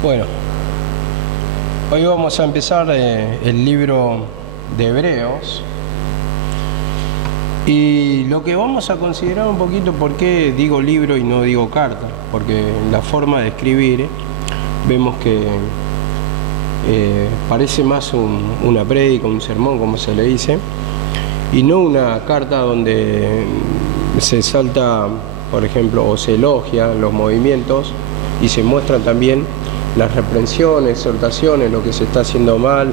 Bueno, hoy vamos a empezar el libro de Hebreos y lo que vamos a considerar un poquito, ¿por qué digo libro y no digo carta? Porque la forma de escribir vemos que parece más una prédica, un sermón, como se le dice, y no una carta donde se salta, por ejemplo, o se elogia los movimientos y se muestran también las reprensiones, exhortaciones, lo que se está haciendo mal,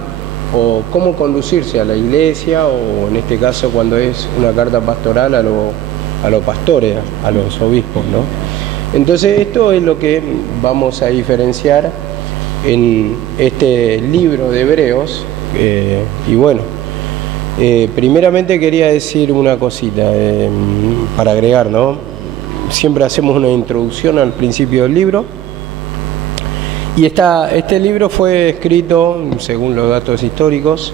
o cómo conducirse a la iglesia, o en este caso cuando es una carta pastoral a los pastores, a los obispos, ¿no? Entonces esto es lo que vamos a diferenciar en este libro de Hebreos, y bueno, primeramente quería decir una cosita para agregar, ¿no? Siempre hacemos una introducción al principio del libro. Y este libro fue escrito, según los datos históricos,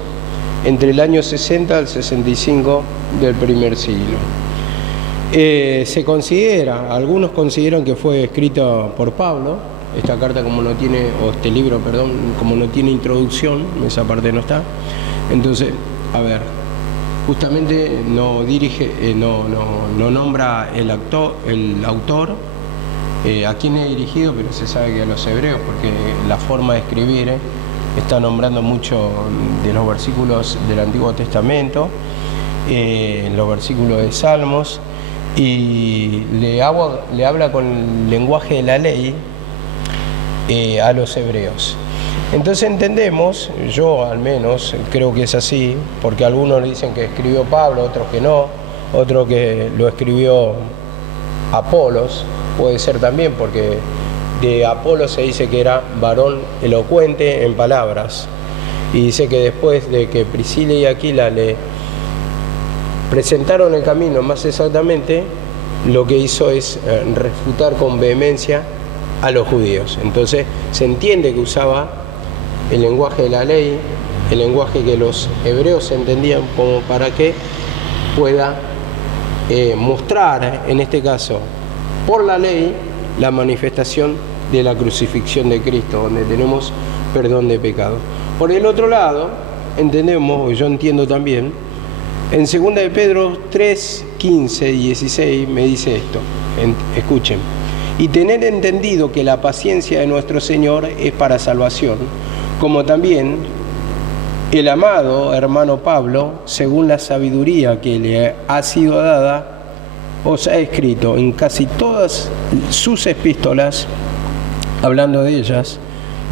entre el año 60 al 65 del primer siglo. Se considera, algunos consideran que fue escrito por Pablo, esta carta como no tiene, o este libro, perdón, como no tiene introducción, esa parte no está. Entonces, a ver, justamente no dirige, no nombra el autor, a quién es dirigido, pero se sabe que a los hebreos, porque la forma de escribir está nombrando mucho de los versículos del Antiguo Testamento, los versículos de Salmos, y le habla con el lenguaje de la ley a los hebreos. Entonces entendemos, yo al menos creo que es así, porque algunos dicen que escribió Pablo, otros que no, otros que lo escribió Apolos. Puede ser también, porque de Apolo se dice que era varón elocuente en palabras, y dice que después de que Priscila y Aquila le presentaron el camino más exactamente, lo que hizo es refutar con vehemencia a los judíos. Entonces se entiende que usaba el lenguaje de la ley, el lenguaje que los hebreos entendían, como para que pueda mostrar, en este caso por la ley, la manifestación de la crucifixión de Cristo, donde tenemos perdón de pecado. Por el otro lado, entendemos, o yo entiendo también, en 2 de Pedro 3, 15 y 16 me dice esto, escuchen: y tener entendido que la paciencia de nuestro Señor es para salvación, como también el amado hermano Pablo, según la sabiduría que le ha sido dada, os ha escrito en casi todas sus epístolas, hablando de ellas,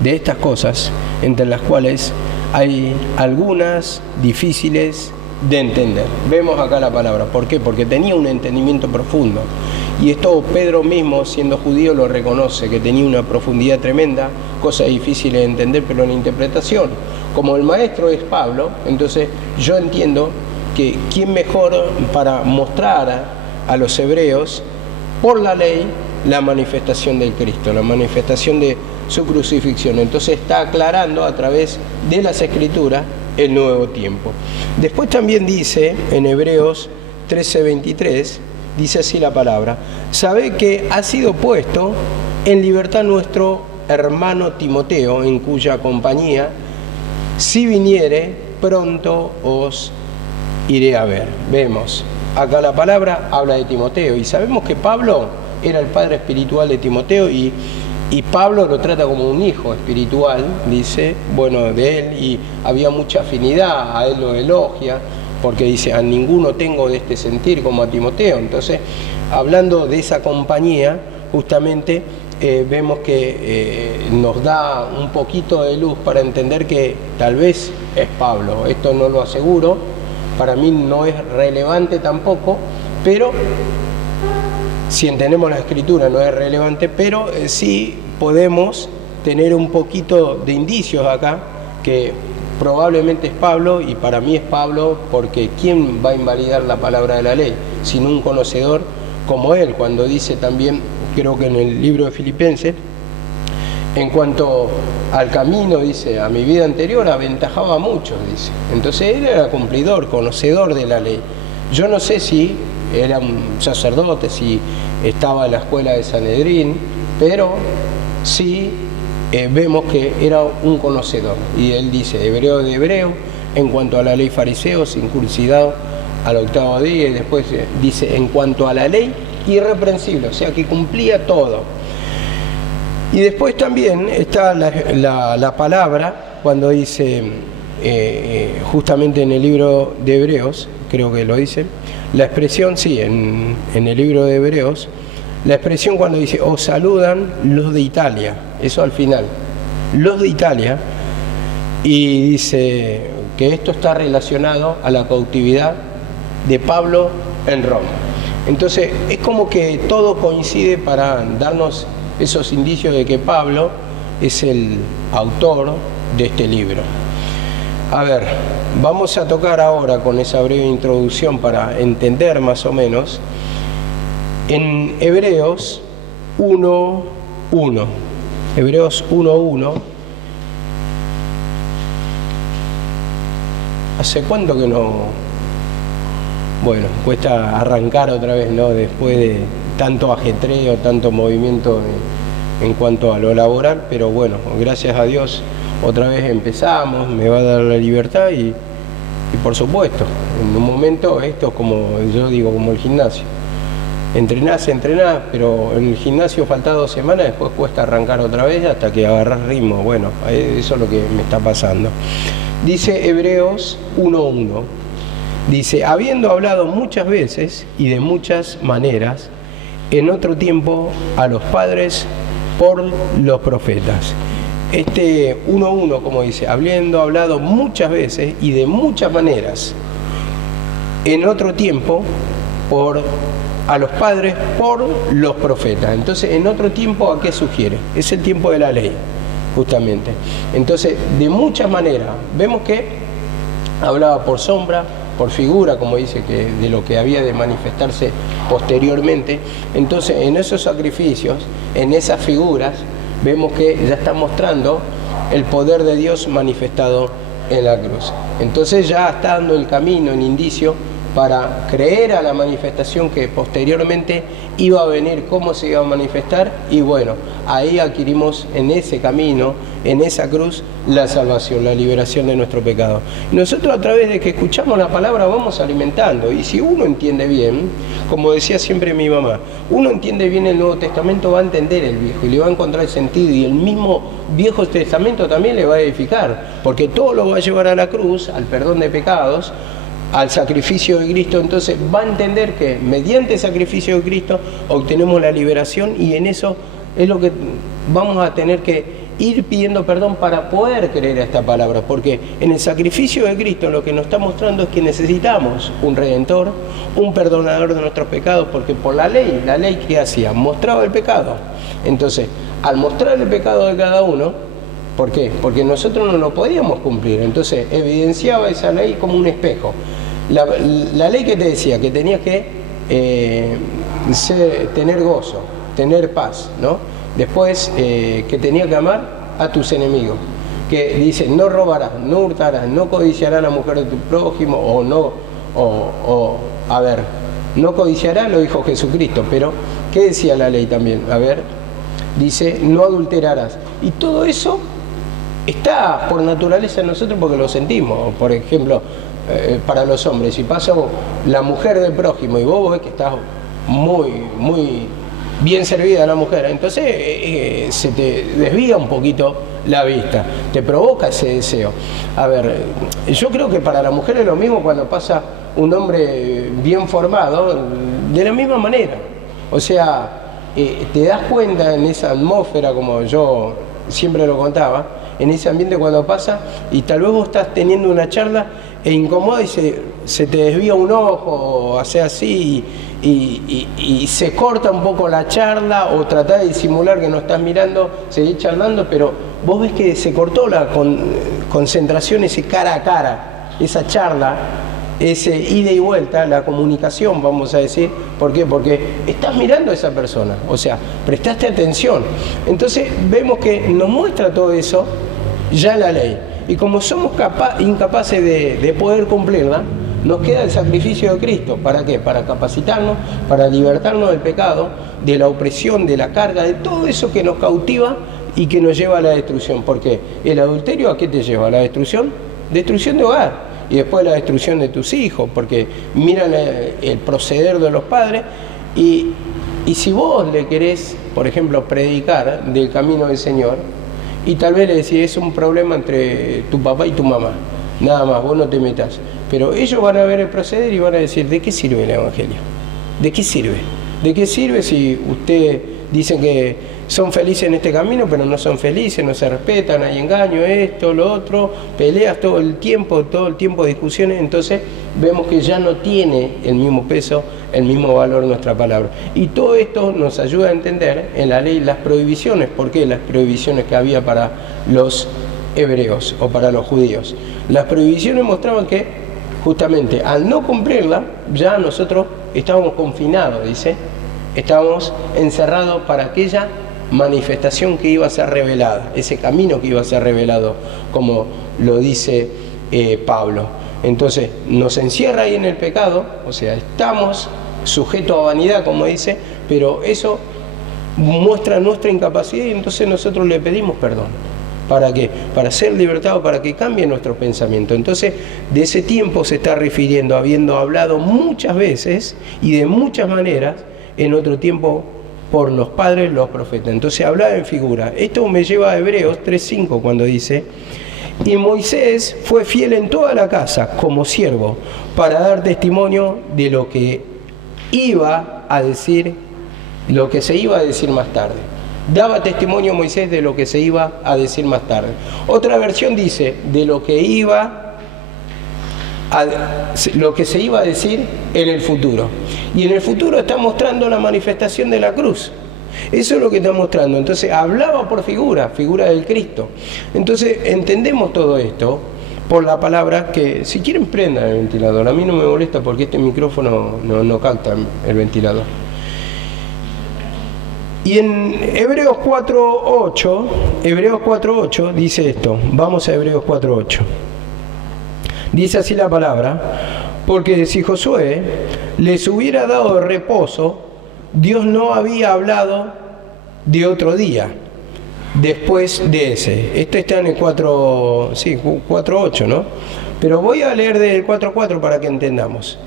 de estas cosas, entre las cuales hay algunas difíciles de entender. Vemos acá la palabra. ¿Por qué? Porque tenía un entendimiento profundo. Y esto Pedro mismo, siendo judío, lo reconoce, que tenía una profundidad tremenda, cosas difíciles de entender, pero en interpretación. Como el maestro es Pablo, entonces yo entiendo que quién mejor para mostrar a los hebreos, por la ley, la manifestación del Cristo, la manifestación de su crucifixión. Entonces está aclarando a través de las Escrituras el nuevo tiempo. Después también dice, en Hebreos 13:23, dice así la palabra: sabe que ha sido puesto en libertad nuestro hermano Timoteo, en cuya compañía, si viniere, pronto os iré a ver. Vemos acá la palabra habla de Timoteo, y sabemos que Pablo era el padre espiritual de Timoteo, y Pablo lo trata como un hijo espiritual, dice, bueno, de él, y había mucha afinidad, a él lo elogia, porque dice: a ninguno tengo de este sentir como a Timoteo. Entonces, hablando de esa compañía, justamente vemos que nos da un poquito de luz para entender que tal vez es Pablo. Esto no lo aseguro, para mí no es relevante tampoco, pero si entendemos la Escritura no es relevante, pero sí podemos tener un poquito de indicios acá que probablemente es Pablo, y para mí es Pablo, porque ¿quién va a invalidar la palabra de la ley sino un conocedor como él? Cuando dice también, creo que en el libro de Filipenses, en cuanto al camino, dice: a mi vida anterior aventajaba a muchos, dice. Entonces él era cumplidor, conocedor de la ley. Yo no sé si era un sacerdote, si estaba en la escuela de Sanedrín, pero sí vemos que era un conocedor. Y él dice, hebreo de hebreo, en cuanto a la ley fariseo, circuncidado al octavo día, y después dice, en cuanto a la ley, irreprensible, o sea que cumplía todo. Y después también está la palabra, cuando dice, justamente en el libro de Hebreos, creo que lo dice, la expresión, sí, en el libro de Hebreos, la expresión cuando dice, os saludan los de Italia, eso al final, los de Italia, y dice que esto está relacionado a la cautividad de Pablo en Roma. Entonces, es como que todo coincide para darnos esos indicios de que Pablo es el autor de este libro. A ver, vamos a tocar ahora con esa breve introducción para entender más o menos en Hebreos 1:1. Hebreos 1:1. ¿Hace cuánto que no? Bueno, cuesta arrancar otra vez, ¿no? Después de tanto ajetreo, tanto movimiento en cuanto a lo laboral, pero bueno, gracias a Dios otra vez empezamos, me va a dar la libertad y por supuesto, en un momento esto es como, yo digo, como el gimnasio. Entrenás, pero en el gimnasio falta 2 semanas, después cuesta arrancar otra vez hasta que agarrás ritmo. Bueno, eso es lo que me está pasando. Dice Hebreos 1:1, dice, habiendo hablado muchas veces y de muchas maneras, en otro tiempo a los padres por los profetas. Este 1:1, como dice, habiendo hablado muchas veces y de muchas maneras, en otro tiempo a los padres por los profetas. Entonces, en otro tiempo, ¿a qué sugiere? Es el tiempo de la ley, justamente. Entonces, de muchas maneras, vemos que hablaba por sombra, por figura, como dice, que de lo que había de manifestarse posteriormente. Entonces, en esos sacrificios, en esas figuras, vemos que ya está mostrando el poder de Dios manifestado en la cruz. Entonces ya está dando el camino, el indicio, para creer a la manifestación que posteriormente iba a venir, cómo se iba a manifestar, y bueno, ahí adquirimos en ese camino, en esa cruz, la salvación, la liberación de nuestro pecado. Y nosotros a través de que escuchamos la palabra vamos alimentando, y si uno entiende bien, como decía siempre mi mamá, uno entiende bien el Nuevo Testamento, va a entender el Viejo y le va a encontrar sentido, y el mismo Viejo Testamento también le va a edificar, porque todo lo va a llevar a la cruz, al perdón de pecados, al sacrificio de Cristo. Entonces va a entender que mediante el sacrificio de Cristo obtenemos la liberación, y en eso es lo que vamos a tener que ir pidiendo perdón para poder creer a esta palabra, porque en el sacrificio de Cristo lo que nos está mostrando es que necesitamos un Redentor, un perdonador de nuestros pecados, porque por la ley ¿qué hacía? Mostraba el pecado. Entonces, al mostrar el pecado de cada uno, ¿por qué? Porque nosotros no lo podíamos cumplir, entonces evidenciaba esa ley como un espejo. La ley que te decía que tenías que tener gozo, tener paz, ¿no? Después que tenías que amar a tus enemigos, que dice no robarás, no hurtarás, no codiciarás a la mujer de tu prójimo, no codiciarás, lo dijo Jesucristo, pero ¿qué decía la ley también? A ver, dice no adulterarás, y todo eso está por naturaleza en nosotros porque lo sentimos. Por ejemplo, para los hombres, si pasa la mujer del prójimo y vos ves que estás muy bien servida la mujer, entonces se te desvía un poquito la vista, te provoca ese deseo. A ver, yo creo que para la mujer es lo mismo cuando pasa un hombre bien formado, de la misma manera. O sea, te das cuenta en esa atmósfera, como yo siempre lo contaba, en ese ambiente cuando pasa, y tal vez vos estás teniendo una charla e incomoda y se te desvía un ojo, o hace así, y se corta un poco la charla, o tratás de disimular que no estás mirando, seguís charlando, pero vos ves que se cortó la concentración, ese cara a cara, esa charla, ese ida y vuelta, la comunicación, vamos a decir. ¿Por qué? Porque estás mirando a esa persona, o sea, prestaste atención. Entonces vemos que nos muestra todo eso ya la ley, y como somos incapaces de poder cumplirla, nos queda el sacrificio de Cristo. ¿Para qué? Para capacitarnos, para libertarnos del pecado, de la opresión, de la carga, de todo eso que nos cautiva y que nos lleva a la destrucción. Porque el adulterio, ¿a qué te lleva? ¿A la destrucción? Destrucción de hogar. Y después la destrucción de tus hijos, porque miran el proceder de los padres. Y si vos le querés, por ejemplo, predicar del camino del Señor, y tal vez le decís, es un problema entre tu papá y tu mamá, nada más, vos no te metas. Pero ellos van a ver el proceder y van a decir, ¿de qué sirve el Evangelio? ¿De qué sirve? ¿De qué sirve si usted dice que son felices en este camino, pero no son felices, no se respetan, hay engaño, esto, lo otro, peleas todo el tiempo discusiones? Entonces vemos que ya no tiene el mismo peso, el mismo valor nuestra palabra. Y todo esto nos ayuda a entender en la ley las prohibiciones. ¿Por qué las prohibiciones que había para los hebreos o para los judíos? Las prohibiciones mostraban que justamente al no cumplirla, ya nosotros estábamos confinados, dice, estábamos encerrados para aquella manifestación que iba a ser revelada, ese camino que iba a ser revelado, como lo dice Pablo. Entonces nos encierra ahí en el pecado, o sea, estamos sujetos a vanidad, como dice, pero eso muestra nuestra incapacidad y entonces nosotros le pedimos perdón. ¿Para qué? Para ser libertados, para que cambie nuestro pensamiento. Entonces, de ese tiempo se está refiriendo, habiendo hablado muchas veces y de muchas maneras, en otro tiempo por los padres, los profetas. Entonces, hablaba en figura. Esto me lleva a Hebreos 3:5, cuando dice, y Moisés fue fiel en toda la casa, como siervo, para dar testimonio de lo que iba a decir, lo que se iba a decir más tarde. Daba testimonio Moisés de lo que se iba a decir más tarde. Otra versión dice de lo que se iba a decir en el futuro. Y en el futuro está mostrando la manifestación de la cruz. Eso es lo que está mostrando. Entonces hablaba por figura del Cristo. Entonces entendemos todo esto por la palabra que, si quieren, prendan el ventilador. A mí no me molesta porque este micrófono no capta el ventilador. Y en Hebreos 4:8 dice esto. Vamos a Hebreos 4:8. Dice así la palabra: porque si Josué les hubiera dado reposo, Dios no había hablado de otro día después de ese. Esto está en el 4:8, ¿no? Pero voy a leer del 4:4 para que entendamos.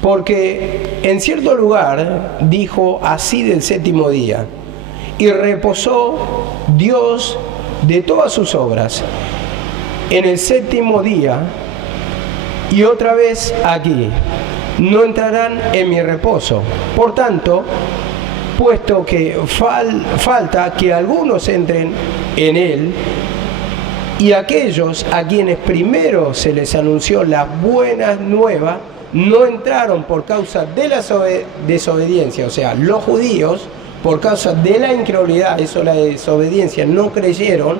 Porque en cierto lugar dijo así del séptimo día: y reposó Dios de todas sus obras en el séptimo día. Y otra vez aquí: no entrarán en mi reposo. Por tanto, puesto que falta que algunos entren en él, y aquellos a quienes primero se les anunció las buenas nuevas no entraron por causa de la desobediencia, o sea, los judíos, por causa de la incredulidad, eso, la desobediencia, no creyeron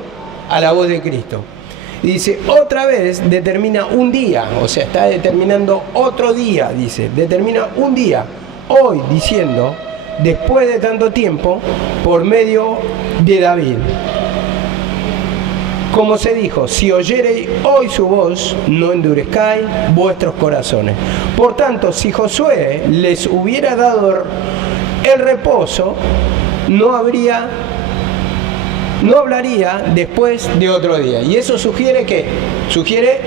a la voz de Cristo. Y dice, otra vez determina un día, o sea, está determinando otro día, dice, determina un día, hoy, diciendo, después de tanto tiempo, por medio de David. Como se dijo, si oyereis hoy su voz, no endurezcáis vuestros corazones. Por tanto, si Josué les hubiera dado el reposo, no hablaría después de otro día. Y eso sugiere ¿qué? Sugiere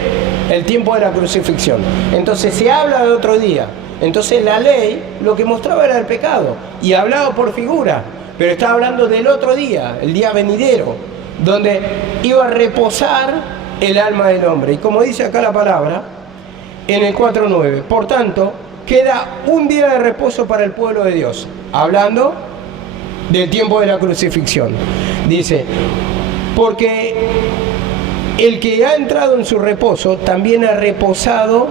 el tiempo de la crucifixión. Entonces se habla de otro día. Entonces la ley lo que mostraba era el pecado y hablaba por figura, pero estaba hablando del otro día, el día venidero, donde iba a reposar el alma del hombre. Y como dice acá la palabra en el 4:9, por tanto queda un día de reposo para el pueblo de Dios, hablando del tiempo de la crucifixión. Dice, porque el que ha entrado en su reposo también ha reposado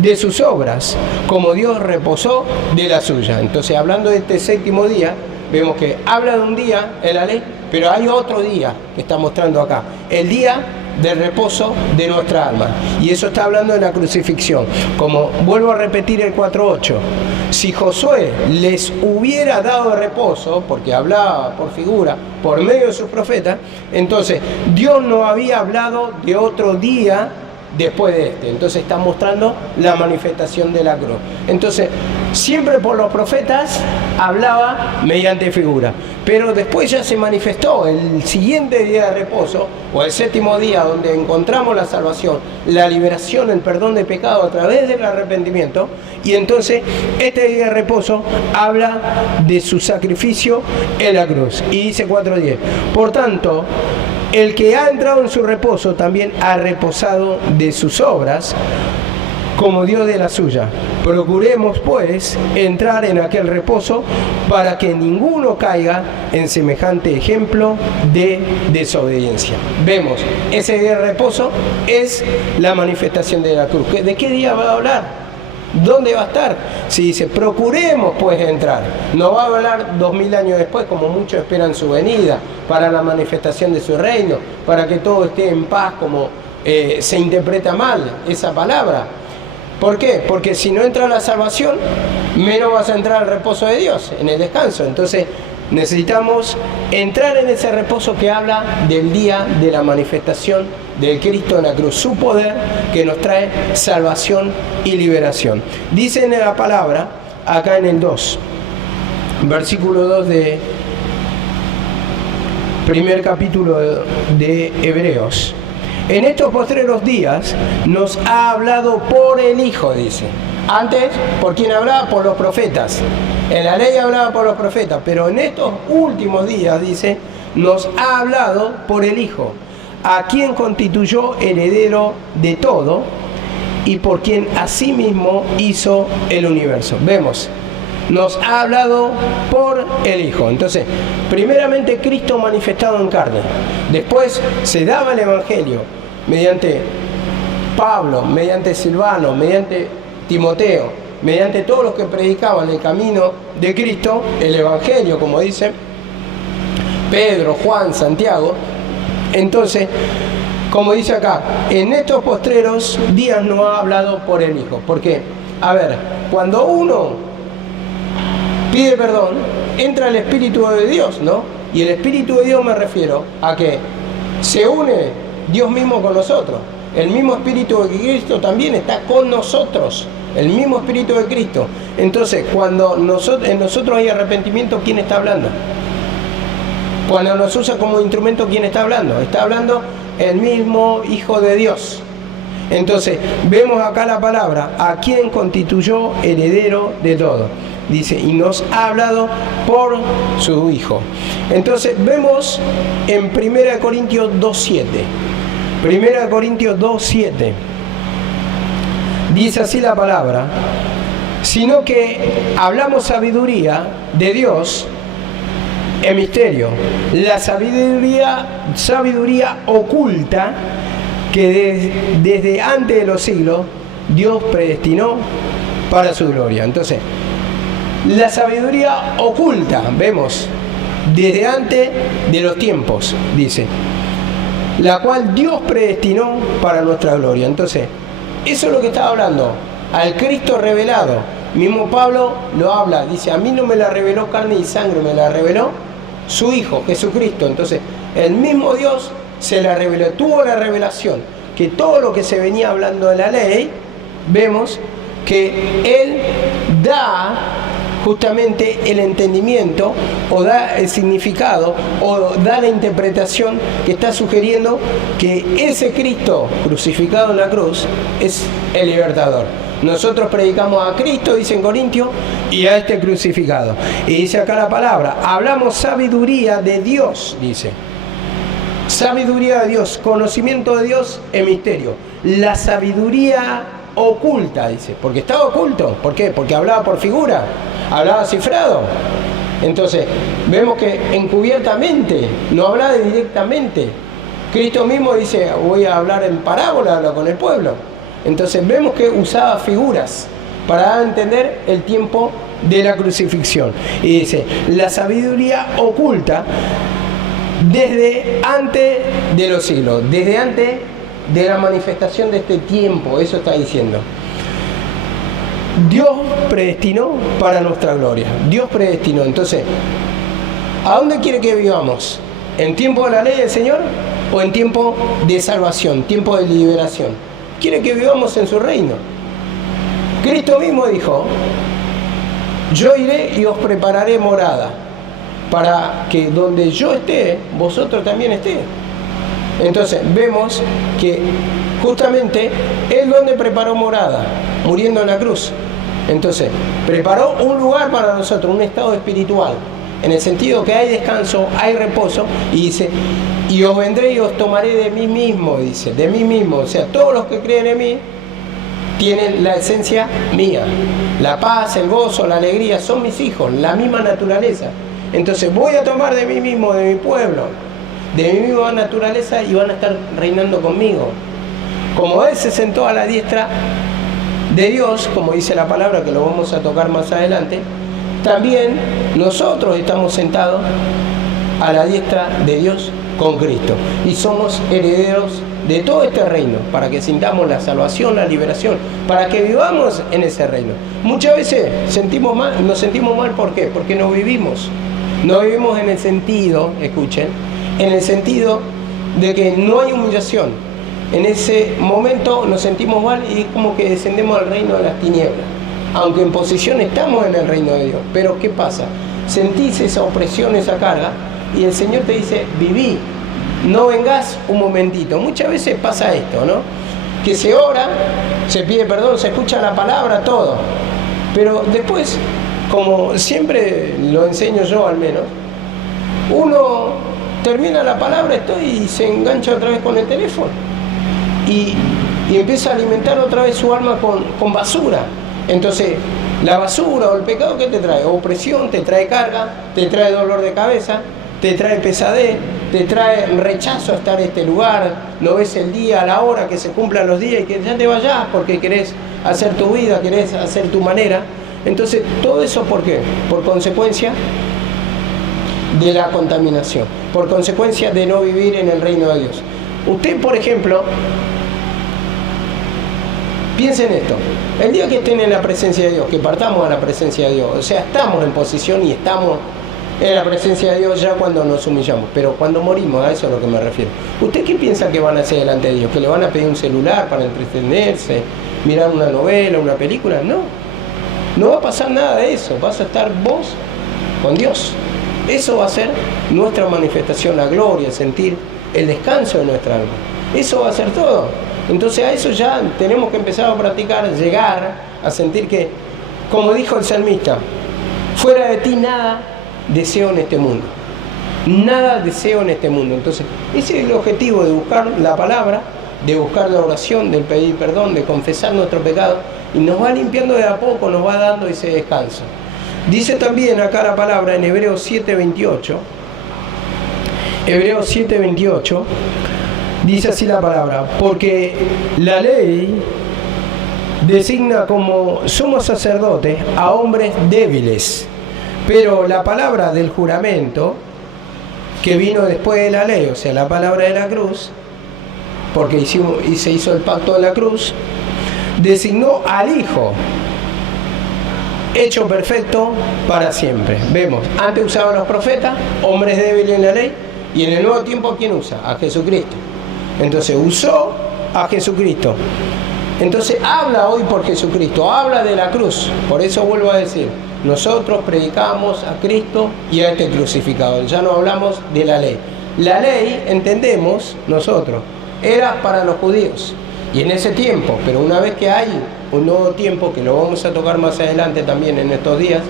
de sus obras, como Dios reposó de la suya. Entonces, hablando de este séptimo día, vemos que habla de un día en la ley, pero hay otro día que está mostrando acá, el día del reposo de nuestra alma. Y eso está hablando de la crucifixión. Como vuelvo a repetir el 4:8, si Josué les hubiera dado reposo, porque hablaba por figura, por medio de sus profetas, entonces Dios no había hablado de otro día después de este. Entonces está mostrando la manifestación de la cruz. Entonces, siempre por los profetas hablaba mediante figura, pero después ya se manifestó el siguiente día de reposo, o el séptimo día, donde encontramos la salvación, la liberación, el perdón de pecado a través del arrepentimiento. Y entonces este día de reposo habla de su sacrificio en la cruz. Y dice 4:10: por tanto, el que ha entrado en su reposo también ha reposado de sus obras, como Dios de la suya. Procuremos, pues, entrar en aquel reposo, para que ninguno caiga en semejante ejemplo de desobediencia. Vemos, ese día de reposo es la manifestación de la cruz. ¿De qué día va a hablar? ¿Dónde va a estar? Si dice, procuremos pues entrar. No va a hablar 2000 años después, como muchos esperan su venida, para la manifestación de su reino, para que todo esté en paz, como se interpreta mal esa palabra. ¿Por qué? Porque si no entra la salvación, menos vas a entrar al reposo de Dios, en el descanso. Entonces necesitamos entrar en ese reposo que habla del día de la manifestación del Cristo en la cruz, su poder que nos trae salvación y liberación. Dice en la palabra, acá en el 2, versículo 2 de primer capítulo de Hebreos: en estos postreros días nos ha hablado por el Hijo, dice. Antes, ¿por quién hablaba? Por los profetas. En la ley hablaba por los profetas, pero en estos últimos días, dice, nos ha hablado por el Hijo, a quien constituyó heredero de todo y por quien asimismo hizo el universo. Vemos, nos ha hablado por el Hijo. Entonces, primeramente Cristo manifestado en carne. Después se daba el Evangelio mediante Pablo, mediante Silvano, mediante Timoteo, mediante todos los que predicaban el camino de Cristo, el Evangelio, como dice Pedro, Juan, Santiago. Entonces, como dice acá, en estos postreros días nos ha hablado por el Hijo. ¿Por qué? A ver, cuando uno pide perdón, entra el Espíritu de Dios, ¿no? Y el Espíritu de Dios me refiero a que se une Dios mismo con nosotros. El mismo Espíritu de Cristo también está con nosotros. El mismo Espíritu de Cristo. Entonces, cuando en nosotros hay arrepentimiento, ¿quién está hablando? Cuando nos usa como instrumento, ¿quién está hablando? Está hablando el mismo Hijo de Dios. Entonces, vemos acá la palabra, a quien constituyó heredero de todo. Dice, y nos ha hablado por su Hijo. Entonces, vemos en 1 Corintios 2:7. 1 Corintios 2:7. Dice así la palabra: sino que hablamos sabiduría de Dios en misterio, la sabiduría oculta que desde antes de los siglos Dios predestinó para su gloria. Entonces, la sabiduría oculta, vemos, desde antes de los tiempos, dice, la cual Dios predestinó para nuestra gloria. Entonces, eso es lo que estaba hablando, al Cristo revelado. Mismo Pablo lo habla, dice, a mí no me la reveló carne y sangre, me la reveló su Hijo, Jesucristo. Entonces, el mismo Dios se la reveló, tuvo la revelación, que todo lo que se venía hablando de la ley, vemos que Él da justamente el entendimiento, o da el significado, o da la interpretación que está sugiriendo que ese Cristo crucificado en la cruz es el libertador. Nosotros predicamos a Cristo, dice en Corintios, y a este crucificado. Y dice acá la palabra, hablamos sabiduría de Dios, dice. Sabiduría de Dios, conocimiento de Dios en misterio. La sabiduría oculta, dice, porque estaba oculto. ¿Por qué? Porque hablaba por figura, hablaba cifrado. Entonces, vemos que encubiertamente, no hablaba directamente. Cristo mismo dice, voy a hablar en parábola, habla con el pueblo. Entonces vemos que usaba figuras para dar a entender el tiempo de la crucifixión. Y dice, la sabiduría oculta desde antes de los siglos, desde antes de la manifestación de este tiempo, eso está diciendo. Dios predestinó para nuestra gloria. Dios predestinó. Entonces, ¿a dónde quiere que vivamos? ¿En tiempo de la ley del Señor o en tiempo de salvación, tiempo de liberación? quiere que vivamos en su reino. Cristo mismo dijo: yo iré y os prepararé morada, para que donde yo esté, vosotros también estéis. Entonces vemos que justamente Él donde preparó morada, muriendo en la cruz. Entonces preparó un lugar para nosotros, un estado espiritual, en el sentido que hay descanso, hay reposo, y dice: y os vendré y os tomaré de mí mismo, dice, de mí mismo. O sea, todos los que creen en mí tienen la esencia mía. La paz, el gozo, la alegría, son mis hijos, la misma naturaleza. Entonces voy a tomar de mí mismo, de mi pueblo, de mi misma naturaleza, y van a estar reinando conmigo. Como Él se sentó a la diestra de Dios, como dice la palabra, que lo vamos a tocar más adelante, también nosotros estamos sentados a la diestra de Dios con Cristo, y somos herederos de todo este reino, para que sintamos la salvación, la liberación, para que vivamos en ese reino. Muchas veces nos sentimos mal, ¿por qué? Porque no vivimos en el sentido, escuchen, en el sentido de que no hay humillación. En ese momento nos sentimos mal y es como que descendemos al reino de las tinieblas, aunque en posición estamos en el reino de Dios. Pero ¿qué pasa? Sentís esa opresión, esa carga, y el Señor te dice: viví, no vengas un momentito. Muchas veces pasa esto, ¿no? Que se ora, se pide perdón, se escucha la palabra, todo, pero después, como siempre lo enseño yo al menos, uno termina la palabra y se engancha otra vez con el teléfono y empieza a alimentar otra vez su alma con basura. Entonces la basura o el pecado, ¿qué te trae? Opresión, te trae carga, te trae dolor de cabeza, te trae pesadez, te trae rechazo a estar en este lugar. No ves el día, la hora, que se cumplan los días y que ya te vayas porque querés hacer tu vida, querés hacer tu manera. Entonces todo eso, ¿por qué? Por consecuencia de la contaminación, por consecuencia de no vivir en el reino de Dios. Usted, por ejemplo, piense en esto: el día que estén en la presencia de Dios, que partamos a la presencia de Dios, o sea, estamos en posición y estamos en la presencia de Dios ya cuando nos humillamos, pero cuando morimos, a eso es a lo que me refiero. ¿Usted qué piensa que van a hacer delante de Dios? ¿Que le van a pedir un celular para entretenerse, mirar una novela, una película? No va a pasar nada de eso. Vas a estar vos con Dios. Eso va a ser nuestra manifestación, la gloria, el sentir, el descanso de nuestra alma. Eso va a ser todo. Entonces a eso ya tenemos que empezar a practicar, llegar a sentir que, como dijo el salmista: fuera de ti nada deseo en este mundo. Nada deseo en este mundo. Entonces ese es el objetivo de buscar la palabra, de buscar la oración, de pedir perdón, de confesar nuestro pecado, y nos va limpiando de a poco, nos va dando ese descanso. Dice también acá la palabra en Hebreos 7:28. Hebreos 7:28 dice así la palabra: porque la ley designa como sumo sacerdote a hombres débiles, pero la palabra del juramento, que vino después de la ley, o sea, la palabra de la cruz, porque se hizo el pacto de la cruz, designó al Hijo hecho perfecto para siempre. Vemos, antes usaban los profetas, hombres débiles en la ley, y en el nuevo tiempo, ¿quién usa? A Jesucristo. Entonces usó a Jesucristo. Entonces habla hoy por Jesucristo, habla de la cruz. Por eso vuelvo a decir, nosotros predicamos a Cristo y a este crucificado. Ya no hablamos de la ley. La ley, entendemos nosotros, era para los judíos. Y en ese tiempo, pero una vez que hay un nuevo tiempo, que lo vamos a tocar más adelante también en estos días,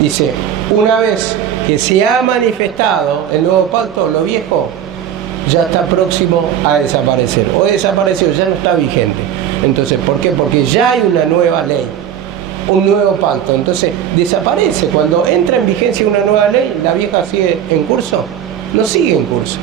dice: una vez que se ha manifestado el nuevo pacto, lo viejo ya está próximo a desaparecer, o desapareció, ya no está vigente. Entonces, ¿por qué? Porque ya hay una nueva ley, un nuevo pacto. Entonces desaparece. Cuando entra en vigencia una nueva ley, la vieja sigue en curso, no sigue en curso.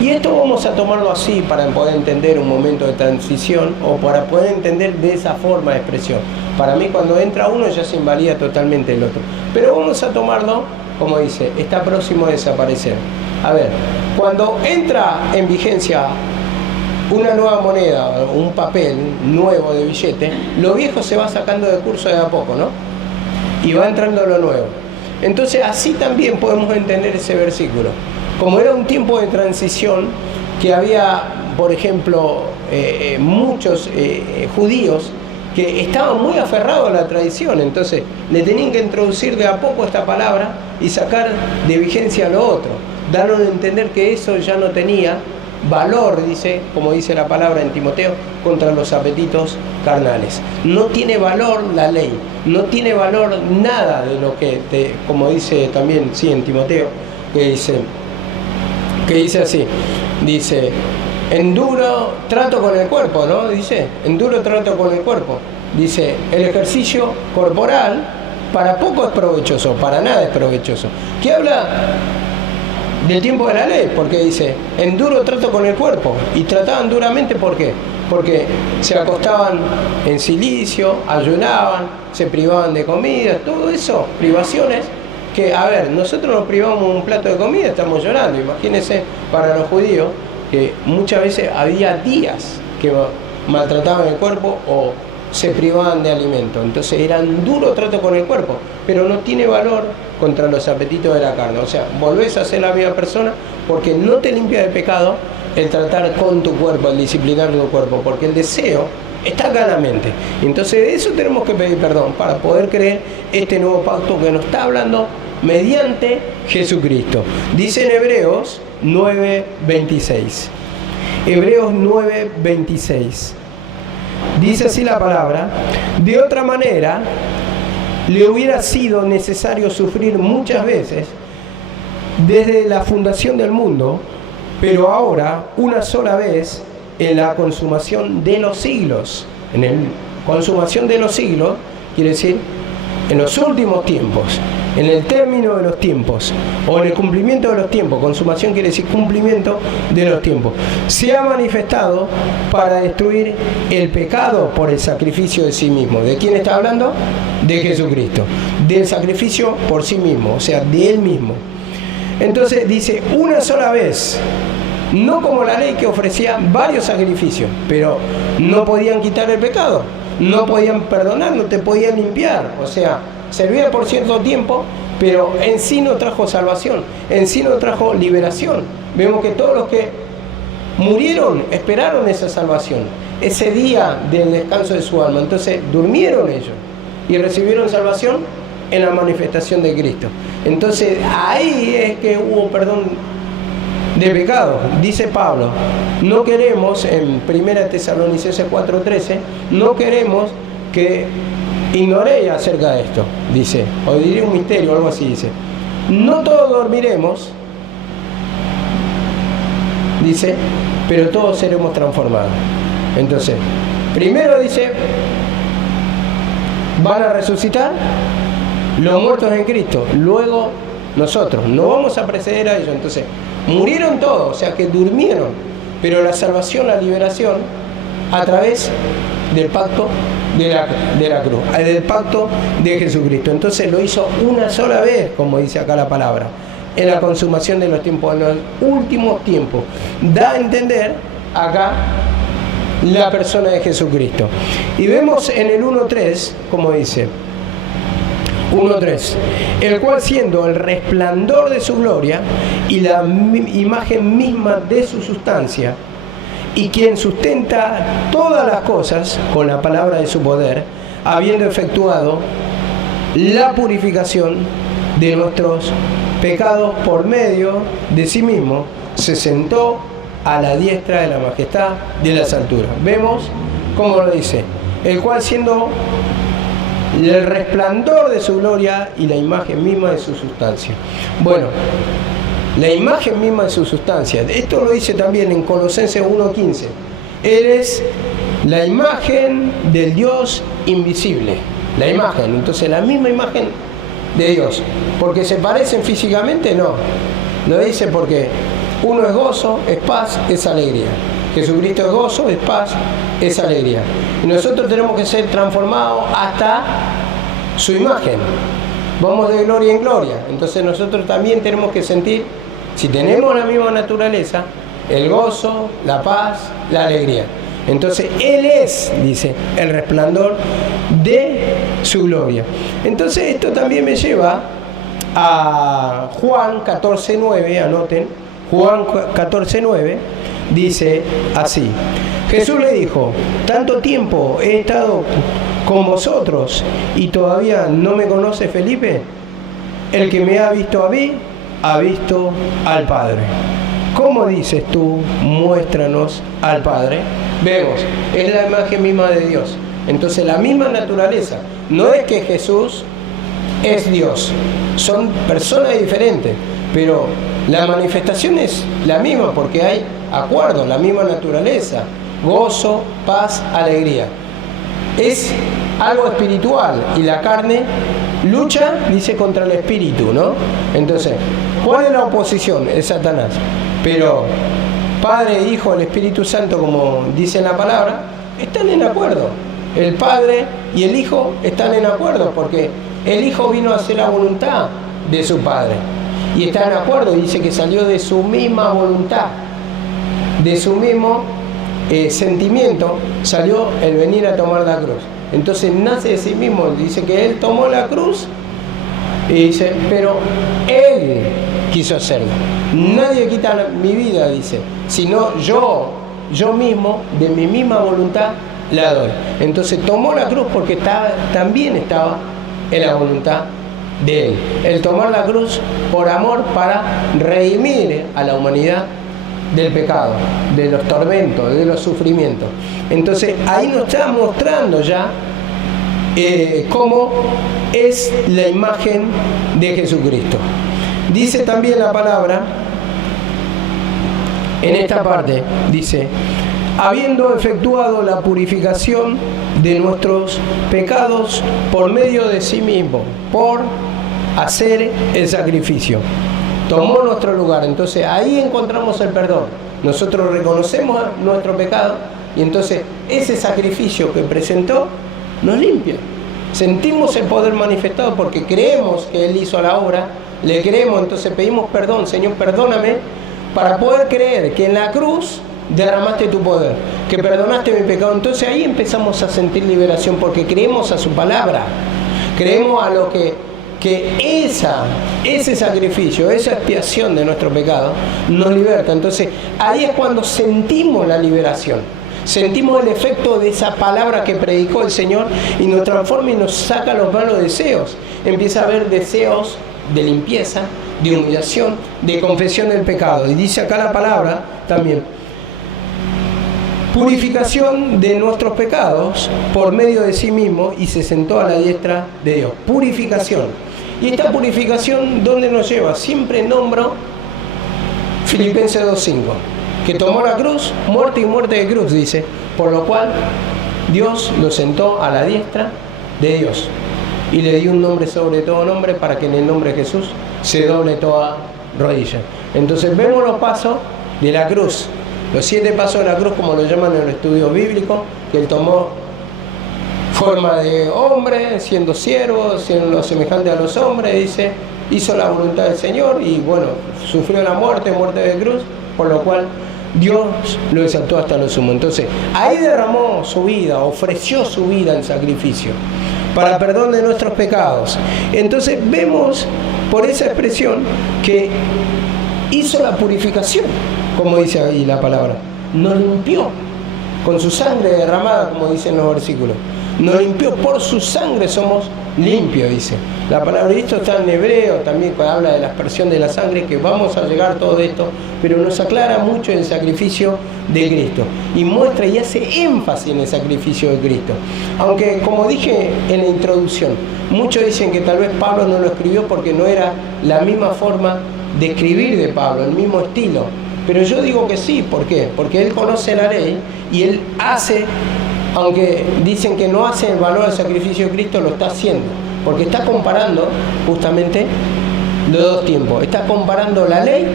Y esto vamos a tomarlo así para poder entender un momento de transición, o para poder entender de esa forma de expresión. Para mí, cuando entra uno, ya se invalida totalmente el otro. Pero vamos a tomarlo como dice: está próximo a desaparecer. A ver, cuando entra en vigencia una nueva moneda, un papel nuevo de billete, lo viejo se va sacando de curso de a poco, ¿no? Y va entrando lo nuevo. Entonces así también podemos entender ese versículo. Como era un tiempo de transición, que había por ejemplo, muchos judíos que estaban muy aferrados a la tradición, entonces le tenían que introducir de a poco esta palabra y sacar de vigencia lo otro, darnos a entender que eso ya no tenía valor, dice, como dice la palabra en Timoteo, contra los apetitos carnales. No tiene valor la ley, no tiene valor nada de lo que, como dice también, sí, en Timoteo, que dice así, dice, en duro trato con el cuerpo, ¿no? Dice, en duro trato con el cuerpo. Dice, el ejercicio corporal para poco es provechoso, para nada es provechoso. ¿Qué habla del tiempo de la ley? Porque dice, en duro trato con el cuerpo. Y trataban duramente, ¿por qué? Porque se acostaban en cilicio, ayunaban, se privaban de comida, todo eso, privaciones que, a ver, nosotros nos privamos un plato de comida, estamos llorando. Imagínense para los judíos que muchas veces había días que maltrataban el cuerpo o se privaban de alimento. Entonces eran duro trato con el cuerpo, pero no tiene valor contra los apetitos de la carne. O sea, volvés a ser la misma persona porque no te limpia de pecado el tratar con tu cuerpo, el disciplinar tu cuerpo, porque el deseo está acá en la mente. Entonces de eso tenemos que pedir perdón para poder creer este nuevo pacto que nos está hablando mediante Jesucristo. Dice en Hebreos 9:26. Hebreos 9:26. Dice así la palabra: de otra manera, le hubiera sido necesario sufrir muchas veces desde la fundación del mundo, pero ahora, una sola vez, en la consumación de los siglos. En la consumación de los siglos, quiere decir, en los últimos tiempos, en el término de los tiempos, o en el cumplimiento de los tiempos. Consumación quiere decir cumplimiento de los tiempos. Se ha manifestado para destruir el pecado por el sacrificio de sí mismo. ¿De quién está hablando? De Jesucristo. Del sacrificio por sí mismo, o sea, de Él mismo. Entonces dice, una sola vez. No como la ley que ofrecía varios sacrificios, pero no podían quitar el pecado, no podían perdonar, no te podían limpiar. O sea, servía por cierto tiempo, pero en sí no trajo salvación, en sí no trajo liberación. Vemos que todos los que murieron esperaron esa salvación, ese día del descanso de su alma. Entonces durmieron ellos y recibieron salvación en la manifestación de Cristo. Entonces ahí es que hubo perdón de pecado. Dice Pablo, no queremos, en 1 Tesalonicenses 4:13, no queremos que ignoréis acerca de esto, dice, o diré un misterio, algo así dice. No todos dormiremos, dice, pero todos seremos transformados. Entonces, primero dice, van a resucitar los muertos en Cristo, luego nosotros, no vamos a preceder a ellos. Entonces, murieron todos, o sea que durmieron, pero la salvación, la liberación, a través del pacto de la cruz, del pacto de Jesucristo. Entonces lo hizo una sola vez, como dice acá la palabra, en la consumación de los tiempos, en los últimos tiempos. Da a entender acá la persona de Jesucristo. Y vemos en el 1:3, como dice, 1:3, el cual siendo el resplandor de su gloria y la imagen misma de su sustancia, y quien sustenta todas las cosas con la palabra de su poder, habiendo efectuado la purificación de nuestros pecados por medio de sí mismo, se sentó a la diestra de la majestad de las alturas. Vemos cómo lo dice, el cual siendo el resplandor de su gloria y la imagen misma de su sustancia. Bueno, la imagen misma de su sustancia. Esto lo dice también en Colosenses 1:15. Él es la imagen del Dios invisible. La imagen, entonces la misma imagen de Dios. ¿Porque se parecen físicamente? No. Lo dice porque uno es gozo, es paz, es alegría. Jesucristo es gozo, es paz, es alegría. Y nosotros tenemos que ser transformados hasta su imagen. Vamos de gloria en gloria. Entonces nosotros también tenemos que sentir, si tenemos la misma naturaleza, el gozo, la paz, la alegría. Entonces Él es, dice, el resplandor de su gloria. Entonces esto también me lleva a Juan 14:9, anoten, Juan 14:9, dice así: Jesús le dijo: tanto tiempo he estado con vosotros y todavía no me conoce, Felipe. El que me ha visto a mí, ha visto al Padre. ¿Cómo dices tú, muéstranos al Padre? Vemos, es la imagen misma de Dios. Entonces la misma naturaleza. No es que Jesús es Dios, son personas diferentes, pero la manifestación es la misma porque hay acuerdo, la misma naturaleza, gozo, paz, alegría. Es algo espiritual y la carne lucha, dice, contra el espíritu, ¿no? Entonces, ¿cuál es la oposición? Es Satanás. Pero Padre, Hijo, el Espíritu Santo, como dice la palabra, están en acuerdo. El Padre y el Hijo están en acuerdo porque el Hijo vino a hacer la voluntad de su Padre. Y está en acuerdo, dice que salió de su misma voluntad, de su mismo sentimiento, salió el venir a tomar la cruz. Entonces nace de sí mismo, dice que Él tomó la cruz y dice, pero Él quiso hacerlo. Nadie quita mi vida, dice, sino yo mismo, de mi misma voluntad, la doy. Entonces tomó la cruz porque también estaba en la voluntad de Él. El tomar la cruz por amor para redimir a la humanidad del pecado, de los tormentos, de los sufrimientos. Entonces ahí nos está mostrando ya cómo es la imagen de Jesucristo. Dice también la palabra, en esta parte, dice, habiendo efectuado la purificación de nuestros pecados por medio de sí mismo, por hacer el sacrificio. Tomó nuestro lugar. Entonces ahí encontramos el perdón. Nosotros reconocemos nuestro pecado y entonces ese sacrificio que presentó nos limpia. Sentimos el poder manifestado porque creemos que Él hizo la obra, le creemos, entonces pedimos perdón. Señor, perdóname, para poder creer que en la cruz derramaste tu poder, que perdonaste mi pecado. Entonces ahí empezamos a sentir liberación porque creemos a su palabra, creemos a lo que ese sacrificio, esa expiación de nuestro pecado nos liberta. Entonces ahí es cuando sentimos la liberación, sentimos el efecto de esa palabra que predicó el Señor y nos transforma y nos saca los malos deseos. Empieza a haber deseos de limpieza, de humillación, de confesión del pecado. Y dice acá la palabra también, purificación de nuestros pecados por medio de sí mismo, y se sentó a la diestra de Dios. Purificación. Y esta purificación, ¿dónde nos lleva? Siempre nombro Filipenses 2:5, que tomó la cruz, muerte y muerte de cruz, dice, por lo cual Dios lo sentó a la diestra de Dios y le dio un nombre sobre todo nombre, para que en el nombre de Jesús se doble toda rodilla. Entonces vemos los pasos de la cruz, los 7 pasos de la cruz, como lo llaman en el estudio bíblico, que Él tomó forma de hombre, siendo siervo, siendo semejante a los hombres, dice, hizo la voluntad del Señor y bueno, sufrió la muerte de cruz, por lo cual Dios lo exaltó hasta lo sumo. Entonces, ahí derramó su vida, ofreció su vida en sacrificio para perdón de nuestros pecados. Entonces vemos por esa expresión que hizo la purificación, como dice ahí la palabra, nos limpió con su sangre derramada, como dicen los versículos. Nos limpió, por su sangre somos limpios, dice. La palabra de esto está en hebreo, también cuando habla de la aspersión de la sangre, que vamos a llegar todo esto, pero nos aclara mucho el sacrificio de Cristo y muestra y hace énfasis en el sacrificio de Cristo. Aunque, como dije en la introducción, muchos dicen que tal vez Pablo no lo escribió porque no era la misma forma de escribir de Pablo, el mismo estilo. Pero yo digo que sí, ¿por qué? Porque él conoce la ley y él hace, aunque dicen que no hace el valor del sacrificio de Cristo, lo está haciendo, porque está comparando justamente los dos tiempos. Está comparando la ley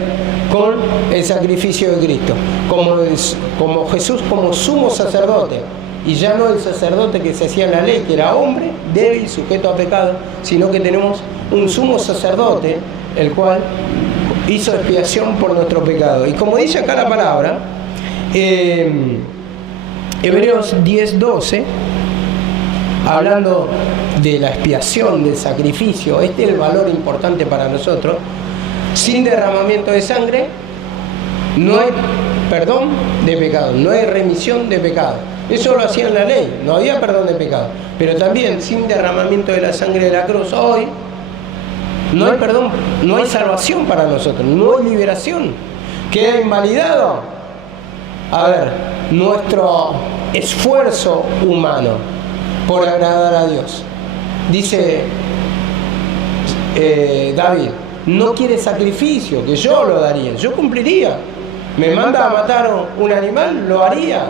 con el sacrificio de Cristo, como Jesús como sumo sacerdote, y ya no el sacerdote que se hacía en la ley, que era hombre, débil, sujeto a pecado, sino que tenemos un sumo sacerdote, el cual hizo expiación por nuestro pecado. Y como dice acá la palabra, Hebreos 10:12, hablando de la expiación, del sacrificio, este es el valor importante para nosotros, sin derramamiento de sangre no hay perdón de pecado, no hay remisión de pecado. Eso lo hacía en la ley, no había perdón de pecado. Pero también sin derramamiento de la sangre de la cruz, hoy no hay perdón, no hay salvación para nosotros, no hay liberación. Queda invalidado, a ver, nuestro esfuerzo humano por agradar a Dios. Dice David, no quiere sacrificio, que yo lo daría, yo cumpliría. Me manda a matar un animal, lo haría.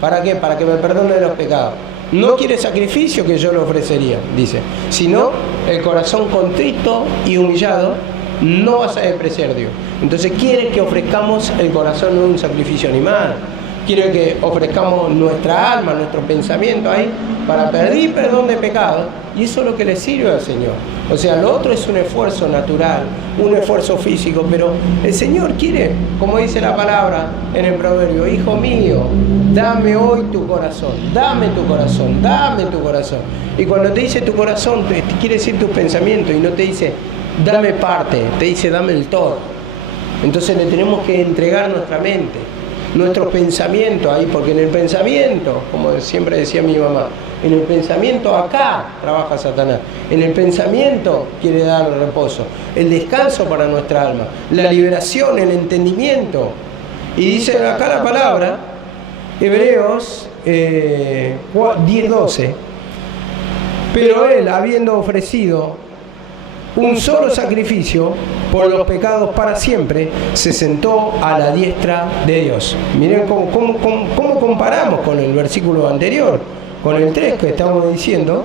¿Para qué? Para que me perdone de los pecados. No quiere sacrificio, que yo lo ofrecería, dice. Sino el corazón contrito y humillado, no vas a despreciar a Dios. Entonces quiere que ofrezcamos el corazón, no un sacrificio animal. Quiere que ofrezcamos nuestra alma, nuestro pensamiento ahí, para pedir perdón de pecado. Y eso es lo que le sirve al Señor. O sea, lo otro es un esfuerzo natural, un esfuerzo físico, pero el Señor quiere, como dice la palabra en el proverbio, hijo mío, dame hoy tu corazón, dame tu corazón, dame tu corazón. Y cuando te dice tu corazón, te quiere decir tus pensamientos, y no te dice, dame parte, te dice, dame el todo. Entonces le tenemos que entregar nuestra mente, nuestros pensamientos ahí, porque en el pensamiento, como siempre decía mi mamá, en el pensamiento acá trabaja Satanás, en el pensamiento quiere dar reposo, el descanso para nuestra alma, la liberación, el entendimiento. Y dice acá la palabra, Hebreos 10:12, pero él, habiendo ofrecido un solo sacrificio por los pecados para siempre, se sentó a la diestra de Dios. Miren cómo comparamos con el versículo anterior, con el 3 que estamos diciendo,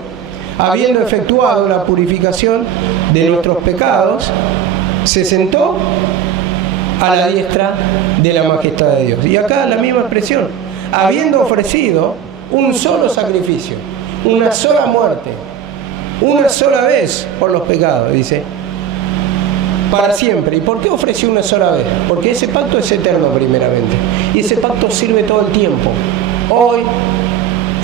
habiendo efectuado la purificación de nuestros pecados, se sentó a la diestra de la majestad de Dios. Y acá la misma expresión, habiendo ofrecido un solo sacrificio, una sola muerte, una sola vez por los pecados, dice, para siempre. ¿Y por qué ofreció una sola vez? Porque ese pacto es eterno primeramente, y ese pacto sirve todo el tiempo, hoy,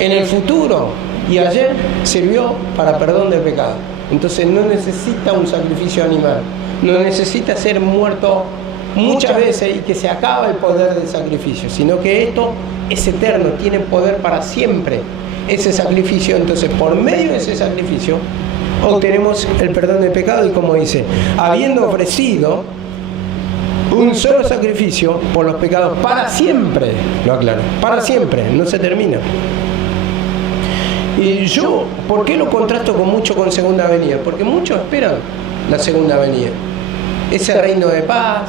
en el futuro y ayer sirvió para perdón del pecado. Entonces no necesita un sacrificio animal, no necesita ser muerto muchas veces y que se acaba el poder del sacrificio, sino que esto es eterno, tiene poder para siempre ese sacrificio. Entonces por medio de ese sacrificio obtenemos el perdón del pecado, y como dice, habiendo ofrecido un solo sacrificio por los pecados para siempre, lo aclaro, para siempre, no se termina. Y yo, ¿por qué lo contrasto con segunda venida? Porque muchos esperan la segunda venida, ese reino de paz,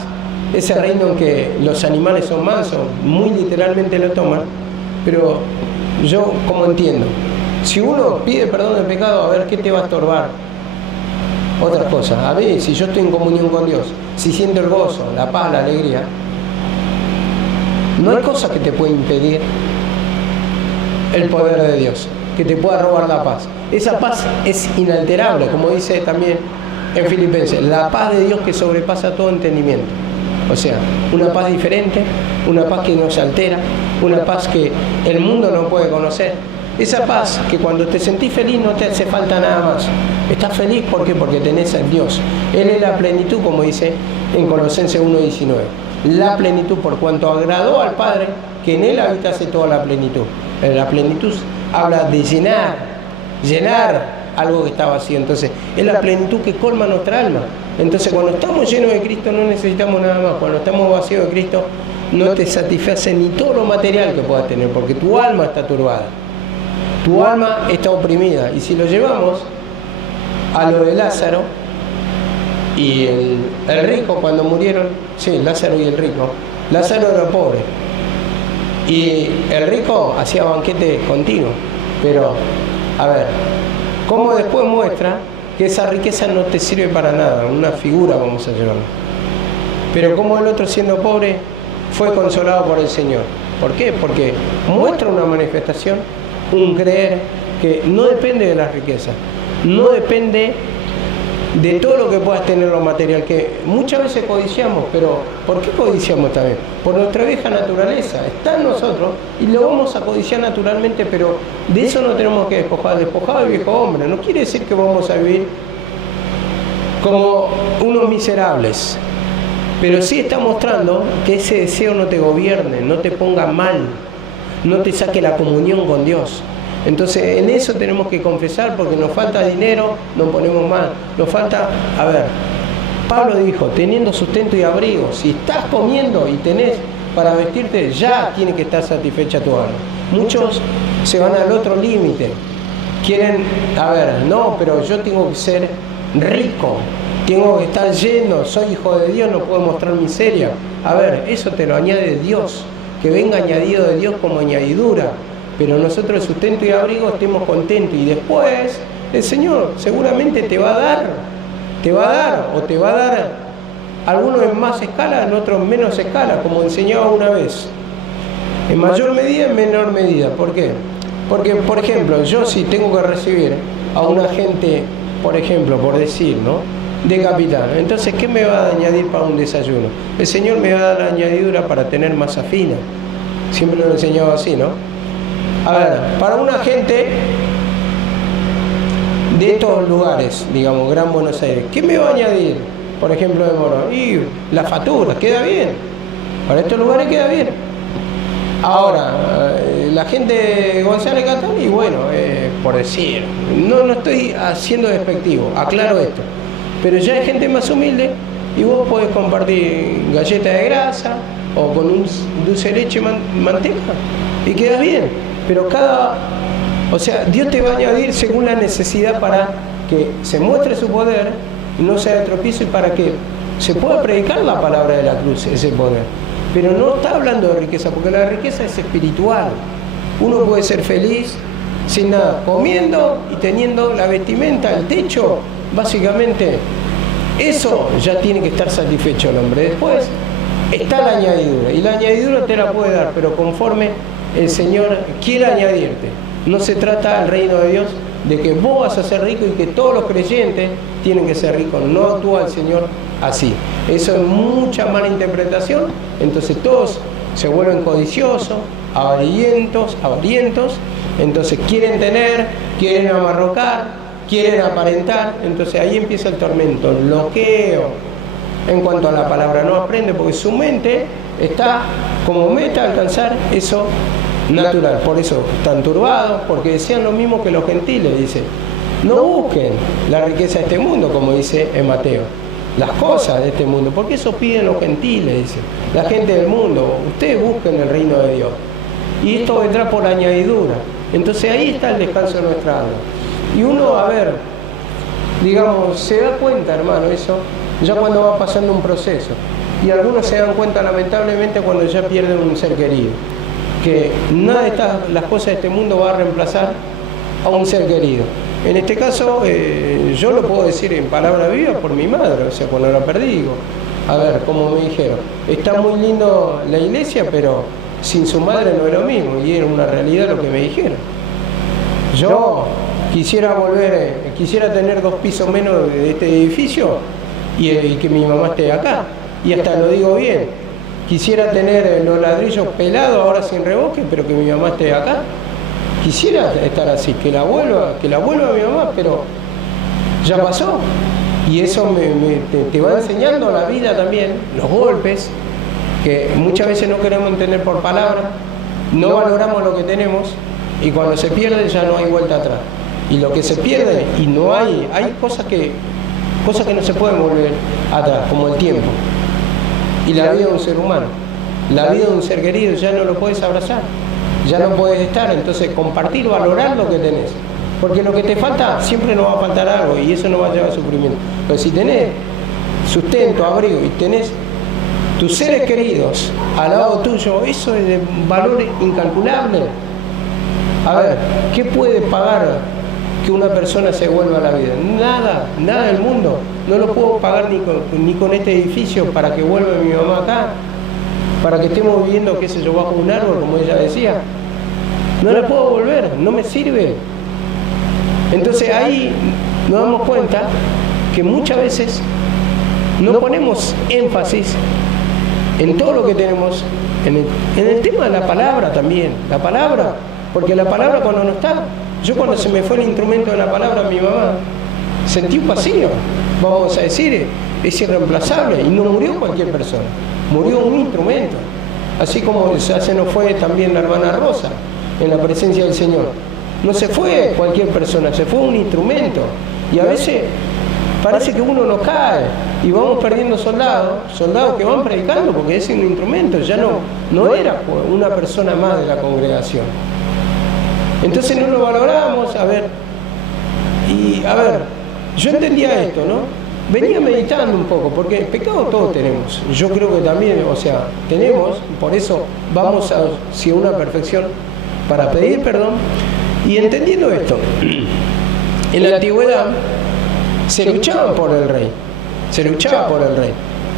ese reino en que los animales son mansos, muy literalmente lo toman. Pero yo, como entiendo, si uno pide perdón del pecado, a ver, ¿qué te va a estorbar? Otras cosas. A ver, si yo estoy en comunión con Dios, si siento el gozo, la paz, la alegría, no hay cosa que te pueda impedir el poder de Dios, que te pueda robar la paz. Esa paz es inalterable, como dice también en Filipenses, la paz de Dios que sobrepasa todo entendimiento. O sea, una paz diferente, una paz que no se altera, una paz que el mundo no puede conocer. Esa paz que cuando te sentís feliz no te hace falta nada más. Estás feliz, ¿por qué? Porque tenés a Dios. Él es la plenitud, como dice en Colosenses 1:19. La plenitud, por cuanto agradó al Padre, que en Él habitase toda la plenitud. La plenitud habla de llenar algo que está vacío. Entonces, es la plenitud que colma nuestra alma. Entonces, cuando estamos llenos de Cristo no necesitamos nada más. Cuando estamos vacíos de Cristo no te satisface ni todo lo material que puedas tener, porque tu alma está turbada, tu alma está oprimida. Y si lo llevamos a lo de Lázaro y el rico cuando murieron, sí, Lázaro y el rico. Lázaro era pobre y el rico hacía banquete continuo. Pero, a ver, ¿cómo después muestra que esa riqueza no te sirve para nada? Una figura, vamos a llamarlo. Pero como el otro, siendo pobre, fue consolado por el Señor. ¿Por qué? Porque muestra una manifestación, un creer que no depende de las riquezas, no depende de todo lo que puedas tener lo material, que muchas veces codiciamos. Pero ¿por qué codiciamos también? Por nuestra vieja naturaleza, está en nosotros y lo vamos a codiciar naturalmente, pero de eso no tenemos que despojar al viejo hombre. No quiere decir que vamos a vivir como unos miserables. Pero sí está mostrando que ese deseo no te gobierne, no te ponga mal, no te saque la comunión con Dios. Entonces en eso tenemos que confesar, porque nos falta dinero, nos ponemos mal, nos falta, a ver, Pablo dijo, teniendo sustento y abrigo, si estás comiendo y tenés para vestirte, ya tiene que estar satisfecha tu alma. Muchos se van al otro límite, quieren, a ver, no, pero yo tengo que ser rico, tengo que estar lleno, soy hijo de Dios, no puedo mostrar miseria. A ver, eso te lo añade Dios, que venga añadido de Dios como añadidura, pero nosotros el sustento y abrigo estemos contentos, y después el Señor seguramente te va a dar, o te va a dar algunos en más escala, en otros en menos escala, como enseñaba una vez, en mayor medida, en menor medida. ¿Por qué? Porque, por ejemplo, yo si tengo que recibir a un agente, por ejemplo, por decir, ¿no?, de capitán, entonces ¿qué me va a añadir para un desayuno? El Señor me va a dar la añadidura para tener masa fina. Siempre lo he enseñado así, ¿no? A ver, para un agente de estos lugares, digamos, Gran Buenos Aires, ¿qué me va a añadir? Por ejemplo, de Morón, y la factura, queda bien. Para estos lugares queda bien. Ahora, la gente de González Catán, y bueno, por decir, no estoy haciendo despectivo, aclaro esto, pero ya hay gente más humilde y vos podés compartir galleta de grasa o con un dulce de leche manteca y quedas bien. Pero o sea, Dios te va a añadir según la necesidad para que se muestre su poder, no sea de tropiezo, y para que se pueda predicar la palabra de la cruz, ese poder. Pero no está hablando de riqueza, porque la riqueza es espiritual. Uno puede ser feliz sin nada, comiendo y teniendo la vestimenta, el techo, básicamente. Eso ya tiene que estar satisfecho el hombre. Después está la añadidura, y la añadidura te la puede dar, pero conforme el Señor quiere añadirte. No se trata el reino de Dios de que vos vas a ser rico y que todos los creyentes tienen que ser ricos. No actúa el Señor así. Eso es mucha mala interpretación. Entonces todos se vuelven codiciosos, avarientos. Entonces quieren tener, quieren amarrocar, quieren aparentar. Entonces ahí empieza el tormento, el bloqueo. En cuanto a la palabra, no aprende, porque su mente está como meta alcanzar eso natural. Por eso están turbados, porque desean lo mismo que los gentiles. Dice, no busquen la riqueza de este mundo, como dice en Mateo, las cosas de este mundo, porque eso piden los gentiles, dice, la gente del mundo. Ustedes busquen el reino de Dios, y esto vendrá por añadidura. Entonces ahí está el descanso de nuestra alma. Y uno, a ver, digamos, se da cuenta, hermano, eso ya cuando va pasando un proceso. Y algunos se dan cuenta, lamentablemente, cuando ya pierden un ser querido, que nada de las cosas de este mundo va a reemplazar a un ser querido. En este caso, yo lo puedo decir en palabra viva por mi madre. O sea, cuando la perdí, digo, a ver, como me dijeron, está muy lindo la iglesia, pero sin su madre no es lo mismo, y era una realidad lo que me dijeron. Yo quisiera tener 2 pisos menos de este edificio y que mi mamá esté acá, y hasta lo digo bien. Quisiera tener los ladrillos pelados ahora sin revoque, pero que mi mamá esté acá. Quisiera estar así, que la vuelva mi mamá, pero ya pasó. Y eso te va enseñando la vida también, los golpes, que muchas veces no queremos entender por palabra, no valoramos lo que tenemos, y cuando se pierde ya no hay vuelta atrás. Y lo que se pierde, y no hay cosas que no se pueden volver atrás, como el tiempo. Y la vida de un ser humano, la vida de un ser querido, ya no lo puedes abrazar, ya no puedes estar. Entonces compartir, valorar lo que tenés, porque lo que te falta siempre nos va a faltar algo, y eso no va a llevar a sufrimiento. Pero si tenés sustento, abrigo, y tenés tus seres queridos al lado tuyo, eso es de valor incalculable. A ver, ¿qué puede pagar que una persona se vuelva a la vida? Nada del mundo. No lo puedo pagar ni con este edificio para que vuelva mi mamá acá, para que estemos viviendo, qué sé yo, bajo un árbol, como ella decía. No la puedo volver, no me sirve. Entonces ahí nos damos cuenta que muchas veces no ponemos énfasis en todo lo que tenemos, en el tema de la palabra también. La palabra, porque la palabra cuando no está, yo cuando se me fue el instrumento de la palabra, mi mamá, sentí un vacío, vamos a decir, es irreemplazable, y no murió cualquier persona, murió un instrumento, así como ya se nos fue también la hermana Rosa en la presencia del Señor. No se fue cualquier persona, se fue un instrumento, y a veces parece que uno no cae y vamos perdiendo soldados que van predicando porque es un instrumento, ya no era una persona más de la congregación. Entonces no lo valoramos, yo entendía esto, ¿no? Venía meditando un poco, porque pecado todos tenemos. Yo creo que también, tenemos, por eso vamos hacia una perfección para pedir perdón. Y entendiendo esto, en la antigüedad se luchaba por el rey,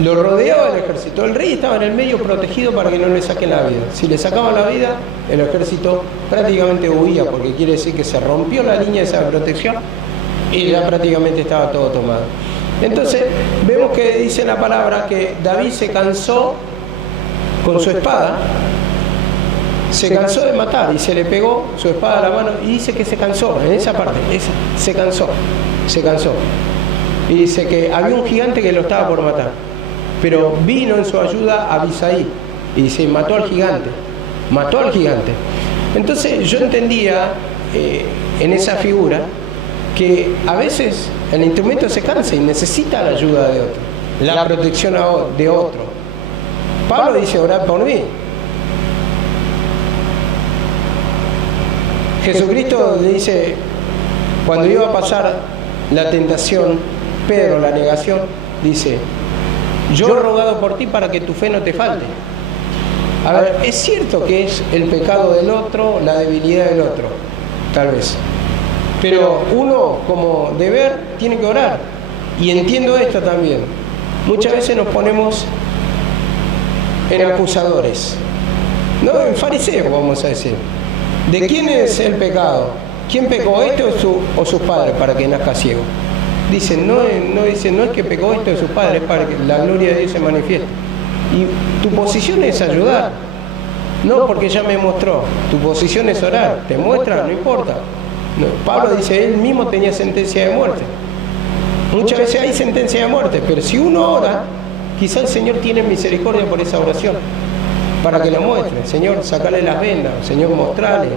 lo rodeaba el ejército, el rey estaba en el medio protegido para que no le saquen la vida. Si le sacaban la vida, el ejército prácticamente huía, porque quiere decir que se rompió la línea de esa protección y ya prácticamente estaba todo tomado. Entonces vemos que dice la palabra que David se cansó con su espada, se cansó de matar y se le pegó su espada a la mano, y dice que se cansó, en esa parte, se cansó. Y dice que había un gigante que lo estaba por matar, pero vino en su ayuda Abisai, y dice, mató al gigante. Entonces yo entendía en esa figura que a veces el instrumento se cansa y necesita la ayuda de otro, la protección de otro. Pablo dice, orad por mí. Jesucristo le dice, cuando iba a pasar la tentación, Pedro, la negación, dice, yo he rogado por ti para que tu fe no te falte. A ver, es cierto que es el pecado del otro, la debilidad del otro, tal vez. Pero uno, como deber, tiene que orar. Y entiendo esto también. Muchas veces nos ponemos en acusadores, no en fariseos, vamos a decir. ¿De quién es el pecado? ¿Quién pecó, este o sus padres, para que nazca ciego? Dicen, no es que pecó este o sus padres, es para que la gloria de Dios se manifieste. Y tu posición es ayudar, no porque ya me mostró. Tu posición es orar, te muestra, no importa. No, Pablo dice, él mismo tenía sentencia de muerte. Muchas veces hay sentencia de muerte, pero si uno ora, quizá el Señor tiene misericordia por esa oración, para que lo muestre. Señor, sacale las vendas, Señor, mostrale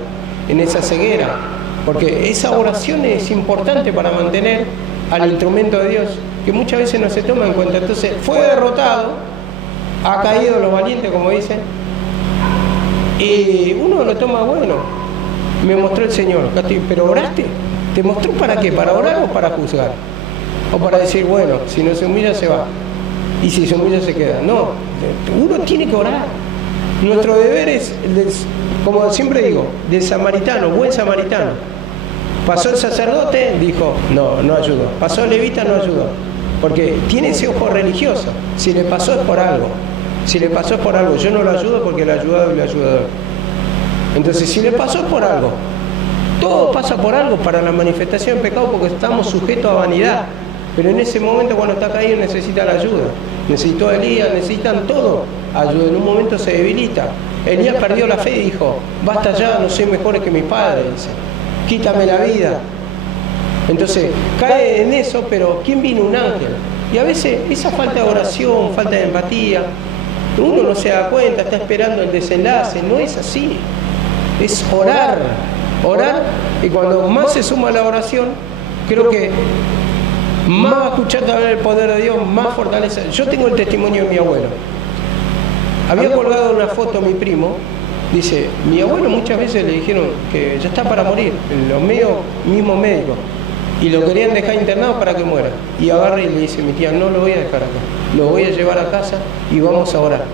en esa ceguera, porque esa oración es importante para mantener al instrumento de Dios, que muchas veces no se toma en cuenta. Entonces fue derrotado, ha caído los valientes, como dicen, y uno lo toma, bueno, me mostró el Señor, pero oraste, ¿te mostró para qué? ¿Para orar o para juzgar? O para decir, bueno, si no se humilla se va, y si se humilla se queda. No, uno tiene que orar. Nuestro deber es, como siempre digo, del samaritano, buen samaritano. Pasó el sacerdote, dijo, no ayudó. Pasó el levita, no ayudó. Porque tiene ese ojo religioso. Si le pasó es por algo. Yo no lo ayudo porque el ayudado y el ayudador. Entonces, si le pasó es por algo. Todo pasa por algo para la manifestación del pecado, porque estamos sujetos a vanidad. Pero en ese momento, cuando está caído, necesita la ayuda. Necesitó a Elías, necesitan todo ayuda. En un momento se debilita. Elías perdió la fe y dijo, basta ya, no soy mejor que mis padres, dice. Quítame la vida. Entonces, cae en eso, pero ¿quién vino? Un ángel. Y a veces esa falta de oración, falta de empatía, uno no se da cuenta, está esperando el desenlace. No es así. Es orar. Y cuando más se suma la oración, creo que más va a escuchar también el poder de Dios, más fortaleza. Yo tengo el testimonio de mi abuelo. Había colgado una foto a mi primo. Dice, mi abuelo muchas veces le dijeron que ya está para morir, los mismos médicos, y lo querían dejar internado para que muera. Y agarra y le dice, mi tía, no lo voy a dejar acá, lo voy a llevar a casa y vamos a orar.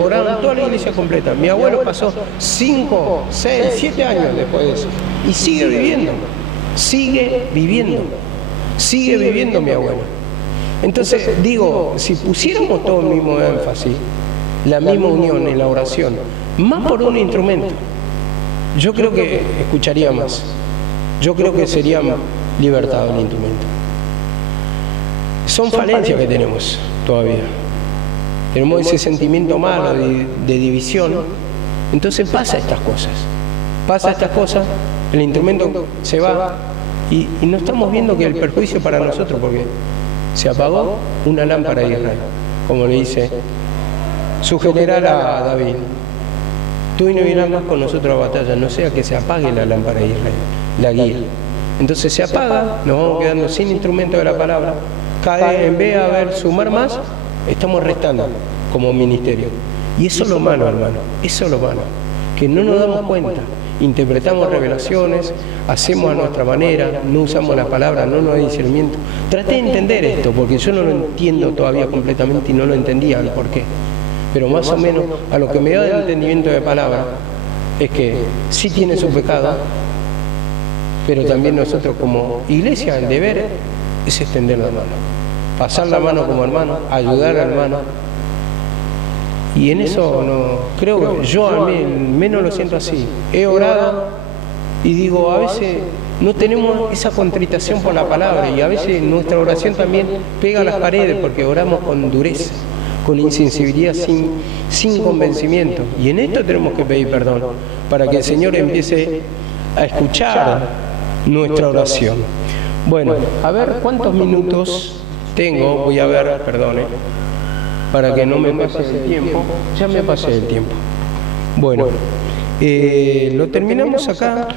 Oraron toda la iglesia completa. Mi abuelo pasó 5, 6, 7 años después de eso. Y sigue viviendo mi abuelo. Entonces digo, si pusiéramos todo el mismo énfasis, la misma unión en la oración, más por un instrumento, yo creo que escucharía más. Yo creo que sería libertado el instrumento. Son falencias que tenemos todavía. Tenemos ese sentimiento malo de división. Entonces pasa estas cosas. El instrumento se va Y no estamos viendo que el perjuicio para nosotros, porque se apagó una lámpara de Israel, como le dice su general a David. Tú no irás más con nosotros a batalla, no sea que se apague la lámpara de Israel, la guía. Entonces se apaga, nos vamos quedando sin instrumento de la palabra. En vez de sumar más, estamos restando como ministerio. Y eso es lo malo, hermano, eso es lo malo, que no nos damos cuenta. Interpretamos revelaciones, hacemos a nuestra manera, no usamos la palabra, no nos hay discernimiento. Traté de entender esto, porque yo no lo entiendo todavía completamente y no lo entendía el porqué. Pero más o menos a lo que me da el entendimiento de palabra es que sí tiene su pecado, pero también nosotros como iglesia el deber es extender la mano, pasar la mano como hermano, ayudar al hermano. Y en eso no, creo que yo al menos lo siento así. He orado y digo, a veces no tenemos esa contritación por la palabra y a veces nuestra oración también pega a las paredes porque oramos con dureza, con insensibilidad, sin convencimiento. Y en esto tenemos que pedir perdón para que el Señor empiece a escuchar nuestra oración. Bueno, a ver cuántos minutos tengo, voy a ver, perdone, para que no me pase el tiempo. Ya me pasé el tiempo. Bueno, lo terminamos acá.